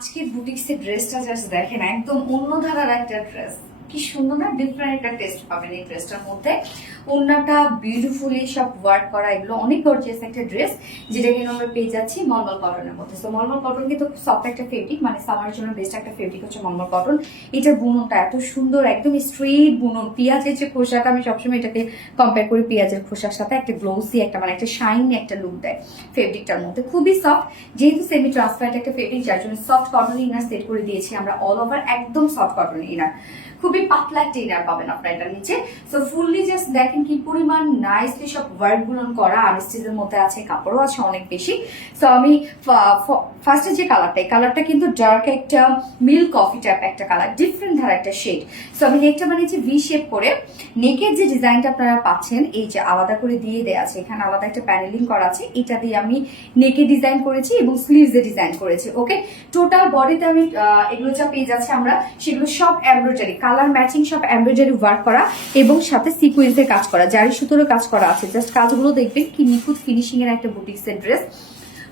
আজকের বুটিক্সের ড্রেসটা জাস্ট দেখেন, একদম অন্য ধারার একটা ড্রেস। কি সুন্দর না, ডিফারেন্ট একটা টেস্ট পাবেন এই ড্রেসটার মধ্যে। ওড়নাটা বিউটিফুলি সব ওয়ার্ক করা, এগুলো অনেক গর্জিয়াস একটা ড্রেস, যেটা কিন্তু আমরা পেয়ে যাচ্ছি মলমল কটনের মধ্যে। তো মলমল কটন কিন্তু সফট একটা ফেব্রিক, মানে সামারের জন্য বেস্ট একটা ফেব্রিক হচ্ছে মলমল কটন। এটার বুননটা এত সুন্দর, একদম স্ট্রেট বুনন। পেঁয়াজের যে খোসাটা, আমি সবসময় এটাকে কম্পেয়ার করি পেঁয়াজের খোসার সাথে, একটা গ্লোসি একটা মানে একটা শাইনি একটা লুক দেয় ফেব্রিকটার মধ্যে, খুবই সফট। যেহেতু সেমি ট্রান্সপারেন্ট একটা ফেব্রিক, যার জন্য সফট কটন ইনার সেট করে দিয়েছি আমরা অল ওভার, একদম সফট কটন ইনার, খুবই পাতলা একটা ইনার পাবেন আপনার এটা নিচে। সো ফুললি জাস্ট দেখেন কি পরিমাণ নাইসলি সব ওয়ার্ক গুলো করা, আর স্টিচের মধ্যে আছে, কাপড়ও আছে অনেক বেশি। সো আমি ফার্স্টে যে কালারটা, এই কালারটা কিন্তু ডার্ক একটা মিল্ক কফি টাইপ একটা কালার, ডিফারেন্ট ধারা একটা শেড। সো আমি নেকটা বানিয়েছি ভি শেপ করে। নেকের যে ডিজাইনটা আপনারা পাচ্ছেন, এই যে আলাদা করে দিয়ে দেওয়া আছে, এখানে আলাদা একটা প্যানেলিং করা আছে, এটা দিয়ে আমি নেকে ডিজাইন করেছি এবং স্লিভসে ডিজাইন করেছি। ওকে, টোটাল বডিতে আমি এগুলো যা পেয়ে যাচ্ছে আমরা, সেগুলো সব এমব্রয়ডারি, কালার ম্যাচিং সব এমব্রয়ডারি ওয়ার্ক করা এবং সাথে সিকোয়েন্সের কাজ করা, জারি সুতোরও কাজ করা আছে। জাস্ট কাজগুলো দেখবেন কি নিখুঁত ফিনিশিং এর একটা বুটিক্সের ড্রেস।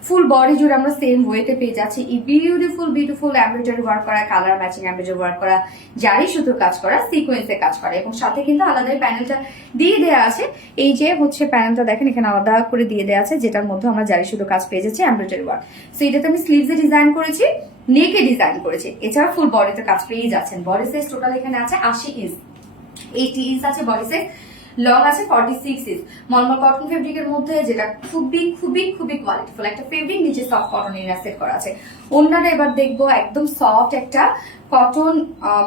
ফুল বডি জুড়ে আমরা সেম ওয়েতে পেয়ে যাচ্ছি এই বিউটিফুল বিউটিফুল এমব্রয়ডারি ওয়ার্ক করা, কালার ম্যাচিং এমব্রয়ডারি ওয়ার্ক করা, জারি সুতোর কাজ করা, সিকোয়েন্সের কাজ করা, এবং সাথে কিন্তু আলাদা প্যানেলটা দিয়ে দেওয়া আছে। এই যে হচ্ছে প্যানেলটা দেখেন, এখানে আলাদা করে দিয়ে দেওয়া আছে, যেটার মধ্যে আমরা জারি সুতোর কাজ পেয়ে যাচ্ছি এমব্রয়ডারি ওয়ার্ক। সো এটাতে আমি স্লিভসে ডিজাইন করেছি, নেকে ডিজাইন করেছি, এছাড়া ফুল বডিতে কাজ পেয়ে যাচ্ছেন। বডি সাইজ টোটাল এখানে আছে 80 ইঞ্চ, 80 ইঞ্চ আছে বডি সাইজ, লং আছে 46 ইঞ্চ। মলমল কটন ফেব্রিকের মধ্যে, যেটা খুবই খুবই খুবই কোয়ালিটিফুল একটা ফেব্রিক, নিচে সফট কটন ইনার সেট করা আছে। ওড়নাটা এবার দেখবো একদম সফট একটা কটন,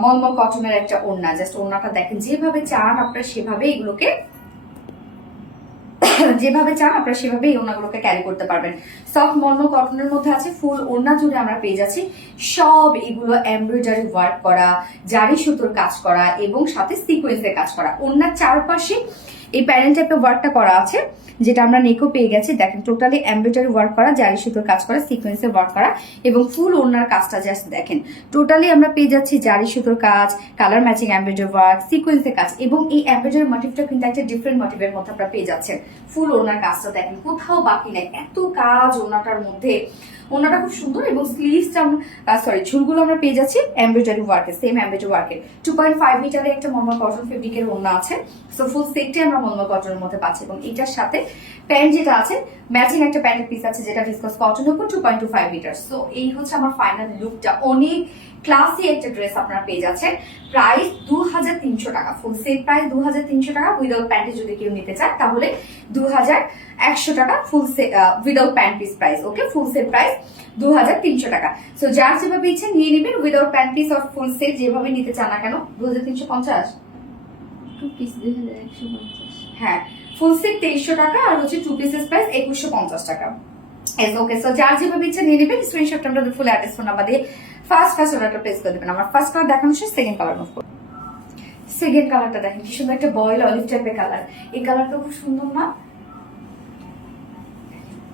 মলমল কটনের একটা ওড়না। জাস্ট ওড়নাটা দেখেন, যেভাবে চান আপনারা সেভাবে এগুলোকে যেভাবে চান আপনারা সেভাবে এই ওড়নাগুলোকে ক্যারি করতে পারবেন। সফট মলমল কটনের মধ্যে আছে, ফুল ওড়না জুড়ে আমরা পেয়ে যাচ্ছি সব এগুলো এমব্রয়ডারি ওয়ার্ক করা, জারি সুতোর কাজ করা এবং সাথে সিকোয়েন্সের কাজ করা। ওড়নার চারপাশে এই প্যানেল টাইপের ওয়ার্কটা করা আছে, যেটা আমরা নেকও পেয়ে গেছি। দেখেন টোটালি এমব্রয়ডারি ওয়ার্ক করা, জারি সুতোর কাজ করা, সিকোয়েন্সের ওয়ার্ক করা এবং ফুল ওড়নার কাজটা জাস্ট দেখেন, টোটালি আমরা পেয়ে যাচ্ছি জারি সুতোর কাজ, কালার ম্যাচিং এমব্রয়ডারি ওয়ার্ক, সিকোয়েন্সের কাজ, এবং এই এমব্রয়ডারি মোটিভটা কিন্তু একটা ডিফারেন্ট মোটিভের মধ্যে আপনারা পেয়ে যাচ্ছেন। ফুল ওড়নার কাজটা দেখেন, কোথাও বাকি নাই, এত কাজ ওড়নাটার মধ্যে। ওড়নাটা খুব সুন্দর এবং স্লিভসটা ঝুলগুলো আমরা পেয়ে যাচ্ছি এমব্রয়ডারি ওয়ার্কের, সেম এমব্রয়ডারি ওয়ার্কের। 2.5 মিটারের একটা মলমল কটন ফেব্রিকের ওড়না আছে। সো ফুল সেটটি আমরা মলমল কটনের মধ্যে পাচ্ছি, এবং এটার সাথে প্যান্ট যেটা আছে, ম্যাচিং একটা প্যান্টের পিস আছে, যেটা ভিসকস কটনের উপর 2.25 মিটার। সো এই হচ্ছে আমার ফাইনাল লুকটা। অনেক ক্লাসি একটা ড্রেস আপনারা পেয়ে যাচ্ছেন। প্রাইস 2300 টাকা, ফুল সেট প্রাইস 2300 টাকা। উইদাউট প্যান্টে যদি কেউ নিতে চায় তাহলে 2100 টাকা full set, without pant piece price. Okay, full set price 2300 টাকা। সো যার যেভাবে ইচ্ছে নিয়ে নেবেন, without pant piece or full set যেভাবে নিতে চান না কেন। 2350, টু পিস 2150, হ্যাঁ ফুল সেট 2300 টাকা, আর হচ্ছে টু পিসেস প্রাইস 2150 টাকা। ওকে, সো যার যেভাবে ইচ্ছে নিয়ে নেবেন। স্ক্রিনশটটা আমরা ফুল অ্যাড্রেস ফোন নাম্বার দিয়ে ফার্স্ট অর্ডারটা প্লেস করে দেবেন। আমার ফার্স্ট কালার দেখানো শেষ, সেকেন্ড কালার মুভ করুন। সেকেন্ড কালারটা দেখেন কি সুন্দর, একটা বয়েল অলিভ টাইপের কালার। এই কালারটা খুব সুন্দর না,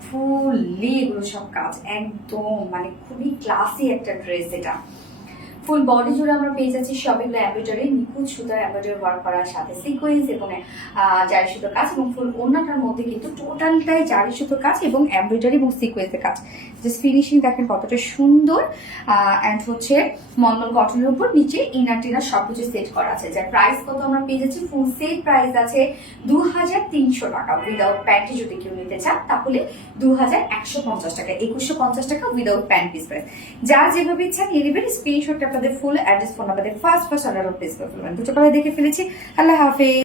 ফুললি এগুলো সব কাজ, একদম মানে খুবই ক্লাসি একটা ড্রেস। এটা ফুল বডি জুড়ে আমরা পেয়ে যাচ্ছি সব এগুলো এমব্রয়ডারি, নিখুঁত সুতার এমব্রয়ডারি ওয়ার্ক করার সাথে সিকোয়েন্স এবং জারি সুতোর কাজ, এবং ফুল ওড়নাটার মধ্যে কিন্তু টোটালটাই জারি সুতোর কাজ এবং এমব্রয়ডারি এবং সিকোয়েন্সের কাজ। জাস্ট ফিনিশিং দেখেন কতটা সুন্দর। অ্যান্ড হচ্ছে মলমল কটনের উপর নিচে ইনার টিনার সবকিছু সেট করা আছে। যার প্রাইস কত আমরা পেয়ে যাচ্ছি, ফুল সেট প্রাইস আছে 2300 টাকা। উইদাউট প্যান্টে যদি কেউ নিতে চান তাহলে 2150 টাকা, 2150 টাকা উইদাউট প্যান্ট পিস প্রাইস। যার যেভাবে ইচ্ছা নিয়ে নেবেন। স্ক্রিনশটটা আপনাদের full address phone number first order place করে ফেলবেন। দুটো কালার দেখে ফেলেছি। আল্লাহ হাফেজ।